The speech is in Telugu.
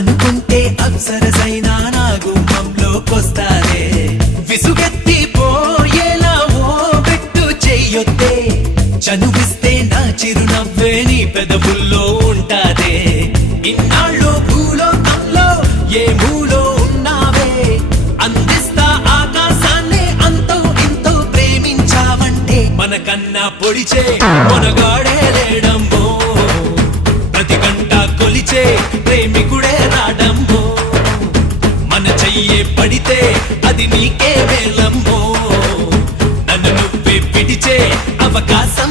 అనుకుంటే అప్సరసైనా నా గుమ్మంలోకొస్తారే విసుగెత్తి పోయేలా ఓ పెట్టు చెయ్యొద్దే చనువిస్తే నా చిరునవ్వే నీ పెదవుల్లో ఉంటాదే ఇన్నాళ్ళు భూలోకంలో ఏ మూలో ఉన్నావే అందిస్తా ఆకాశాన్నే అంతో ఇంతో ప్రేమించావంటే మనకన్నా పొడిచే మనగాడే లేడమ్మో ప్రతి గంట కొలిచే ప్రేమికుడే రాడమ్మో మన చెయ్యే పడితే అది నీకే వేలమ్మో నన్ను నువ్వే పిడిచే అవకాశం